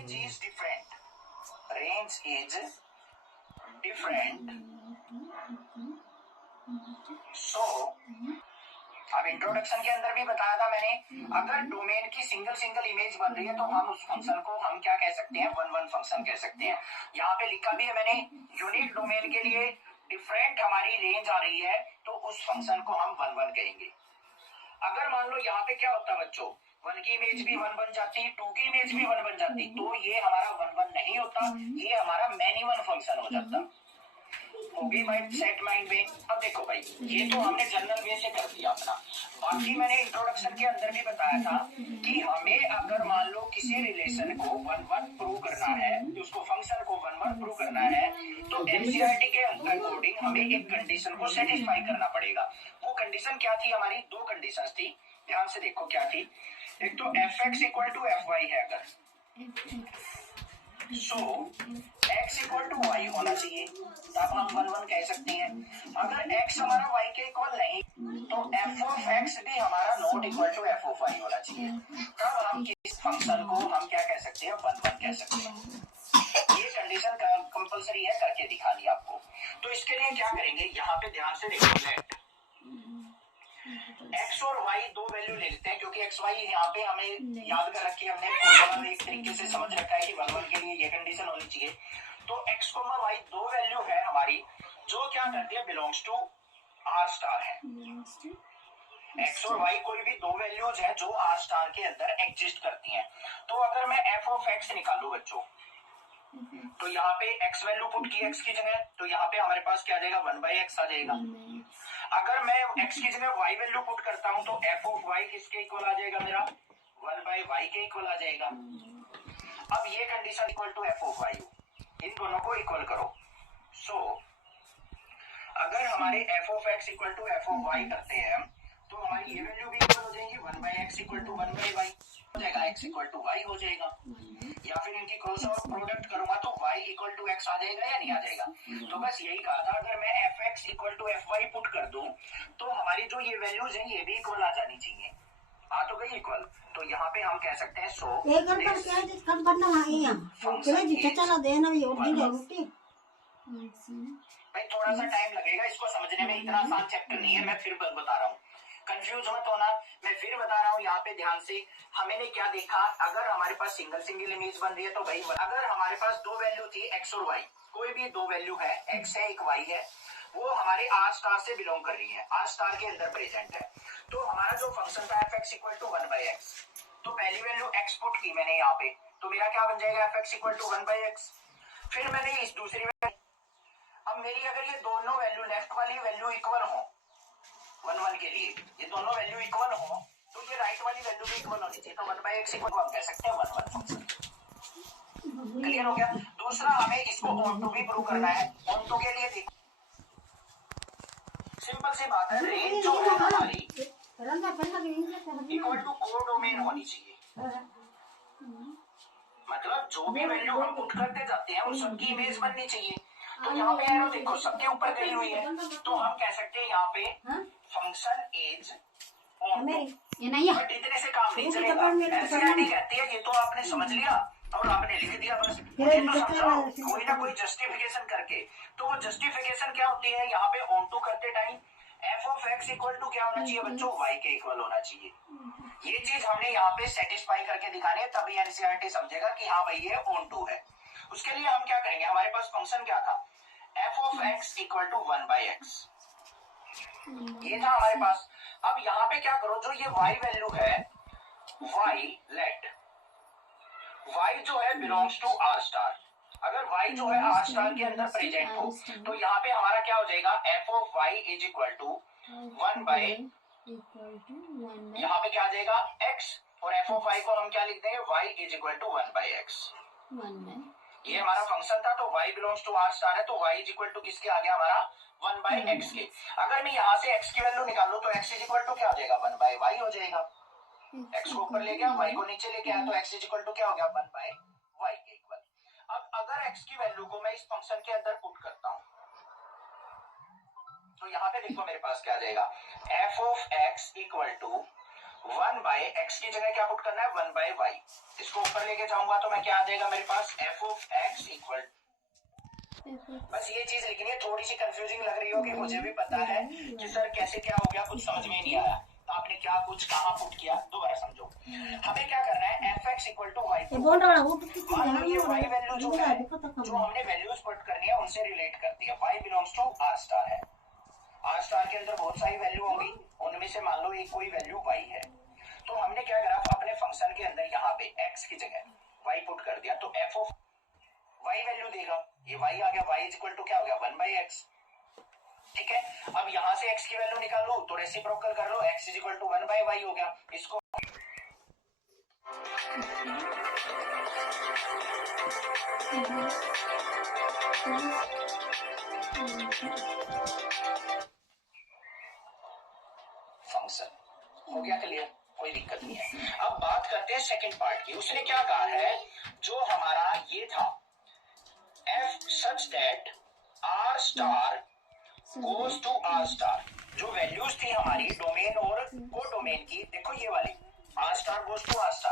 range is different. Range is different. So अब introduction के अंदर भी बताया था मैंने, अगर डोमेन की सिंगल इमेज बन रही है तो हम उस फंक्शन को हम क्या कह सकते हैं, वन फंक्शन कह सकते हैं। यहाँ पे लिखा भी है मैंने, यूनिक डोमेन के लिए डिफरेंट हमारी रेंज आ रही है तो उस फंक्शन को हम वन कहेंगे। अगर मान लो यहाँ पे क्या होता बच्चों, वन की इमेज भी वन बन जाती, टू की इमेज भी वन बन जाती, तो ये हमारा वन नहीं होता, ये हमारा मैनी वन फंक्शन हो जाता। होगी भाई सेट माइंड में। अब देखो भाई, ये तो हमने जनरल वे से कर दिया अपना। बाकी मैंने इंट्रोडक्शन के अंदर भी बताया था कि हमें अगर मान लो किसी रिलेशन को वन प्रूव करना है, तो उसको फंक्शन को वन प्रूव करना है, तो एनसीईआरटी के अकॉर्डिंग हमें एक कंडीशन को सेटिस्फाई करना पड़ेगा। वो कंडीशन क्या थी हमारी, दो कंडीशन थी, ध्यान से देखो क्या थी। एक तो F X equal to F Y है, अगर so x equal to Y होना चाहिए, तब हम वन कह सकते हैं। अगर x हमारा y के इक्वल नहीं तो f ऑफ x भी हमारा not equal to f of y होना चाहिए, तब हम किस फंक्शन को हम क्या कह सकते हैं, वन कह सकते हैं। ये कंडीशन कंपलसरी है, करके दिखा दी आपको। तो इसके लिए क्या करेंगे, यहाँ पे ध्यान से देखो, लेट x और y दो वैल्यू ले लेते हैं, क्योंकि x y यहाँ पे हमें याद कर रखी है, हमने फॉर्मूला एक तरीके से समझ रखा है कि वन के लिए ये कंडीशन होनी चाहिए। तो x, y दो वैल्यू है हमारी, जो क्या करती है, बिलोंग्स टू आर स्टार है। x और y कोई भी दो वैल्यूज है जो आर स्टार के अंदर एग्जिस्ट करती हैं। तो अगर मैं f ऑफ x निकालू बच्चों, तो यहाँ पे x वैल्यू पुट की x की जगह, तो यहाँ पे हमारे पास क्या आ जाएगा, वन बाई एक्स आ जाएगा। अगर मैं x की जगह y वैल्यू पुट करता हूँ तो f ऑफ y किसके इक्वल आ जाएगा, मेरा वन बाई वाई के इक्वल आ जाएगा। अब ये condition equal to f of y, इन दोनों को इक्वल करो। सो अगर हमारे f of x equal to f of y करते हैं तो हमारी ये वैल्यू भी इक्वल हो जाएगी, one by X equal to one by Y हो जाएगा, x इक्वल टू y हो जाएगा। या फिर इनकी क्रॉस ओवर प्रोडक्ट करूंगा तो y इक्वल टू x आ जाएगा या नहीं आ जाएगा। तो बस यही कहा था, अगर मैं fx equal to fy put कर दूं तो हमारी जो ये वैल्यूज हैं ये भी इक्वल आ जानी चाहिए। आ तो गई इक्वल, तो यहाँ पे हम कह सकते हैं सो भाई थोड़ा सा टाइम लगेगा इसको समझने में, इतना आसान चैप्टर नहीं है, मैं फिर बता रहा हूँ, कंफ्यूज मत होना। मैं फिर बता रहा हूँ यहाँ पे ध्यान से, हमने क्या देखा, अगर हमारे पास सिंगल इमेज बन रही है तो भाई अगर हमारे पास दो वैल्यू थी x और y, कोई भी दो वैल्यू है, x है एक y है, वो हमारे आर स्टार से बिलोंग कर रही है, आर स्टार के अंदर प्रेजेंट है, तो हमारा जो फंक्शन था F X equal to one by X, तो पहली वैल्यू x पुट की मैंने यहाँ पे, तो मेरा क्या बन जाएगा, F X equal to one by X. फिर मैंने इस दूसरी, अब मेरी अगर ये दोनों वैल्यू लेफ्ट वाली वैल्यू इक्वल हो, वन के लिए ये दोनों वैल्यू इक्वल हो, तो ये राइट वाली वैल्यू भी इक्वल होनी चाहिए, तो वन बाई एक्स इक्वल हम कह सकते हैं वन फंक्शन। क्लियर हो गया। दूसरा, हमें इसको ऑन टू भी प्रूव करना है। ऑन टू के लिए देखो सिंपल सी बात है, रेंज जो है हमारी इक्वल टू कोडोमेन होनी चाहिए, मतलब जो भी वैल्यू हम पुट करते जाते हैं वो सबकी इमेज बननी चाहिए। तो यहाँ पे एरो देखो सबके ऊपर गई हुई है, तो हम कह सकते हैं यहाँ पे function is onto. But इतने से काम नहीं चलेगा, एनसीईआरटी कहती है ये तो आपने समझ लिया और आपने लिख दिया, बस मुझे तो समझाओ कोई ना कोई जस्टिफिकेशन करके। तो वो जस्टिफिकेशन क्या होती है, यहाँ पे ऑन टू करते time F of X equal to क्या होना चाहिए बच्चों, वाई के इक्वल होना चाहिए। ये चीज हमने यहाँ पे सेटिस्फाई करके दिखानी है, तभी एनसीईआरटी समझेगा कि हाँ भाई ये ऑन टू है। उसके लिए हम क्या करेंगे, हमारे पास फंक्शन क्या था, F of X equal to one by X, ये था हमारे पास। अब यहाँ पे क्या करो, जो ये y वैल्यू है, y लेट y जो है बिलोंग्स टू आर स्टार, अगर y जो है आर स्टार के अंदर प्रेजेंट हो, तो यहाँ पे हमारा क्या हो जाएगा, f of y is equal to one by, यहाँ पे क्या आ जाएगा x, और f ऑफ y को हम क्या लिख देंगे, y is equal to one by X. ये हमारा फंक्शन था, तो y belongs to R star है, तो y इज इक्वल टू किसके आ गया हमारा, वन बाई एक्स के। अगर मैं यहाँ से x की वैल्यू निकालू तो x इज इक्वल टू क्या हो जाएगा, वन बाई वाई हो जाएगा। x को ऊपर ले गया, y को नीचे लेके आया, तो x इज इक्वल टू क्या हो गया, वन बाई वाई के इक्वल। अब अगर x की वैल्यू को मैं इस फंक्शन के अंदर पुट करता हूँ, तो यहाँ पे देखो मेरे पास क्या आ जाएगा, f of x equal to 1/x की जगह क्या पुट करना है 1/y। इसको ऊपर लेके जाऊंगा तो मैं क्या आ जाएगा मेरे पास f of x इक्वल। बस ये चीज लिखनी है, थोड़ी सी कंफ्यूजिंग लग रही हो कि मुझे भी पता है कि सर कैसे क्या हो गया, कुछ समझ में नहीं आया, आपने क्या कुछ कहाँ पुट किया, दोबारा समझो। हमें क्या करना है fx इक्वल टू वाई। मान लो ये y वैल्यू जो है, जो हमने वैल्यूज पुट करनी है उनसे रिलेट करती है। y belongs to r star है, r स्टार के अंदर बहुत सारी वैल्यू होंगी, उनमें से मान लो एक कोई वैल्यू y है। तो हमने क्या करा, अपने फंक्शन के अंदर यहाँ पे x की जगह y पुट कर दिया, तो f ऑफ y वैल्यू देगा, ये y आ गया, y इज इक्वल टू क्या हो गया 1/x। ठीक है, अब यहां से x की वैल्यू निकालो तो रेसिप्रोकल कर लो, x is equal to 1/y हो गया। इसको फंक्शन हो गया क्लियर, कोई दिक्कत नहीं है। अब बात करते हैं सेकंड पार्ट की। उसने क्या कहा है, जो हमारा ये था f such that r star goes to r star, जो वैल्यूज थी हमारी डोमेन और को डोमेन की, देखो ये वाली r star goes to r star,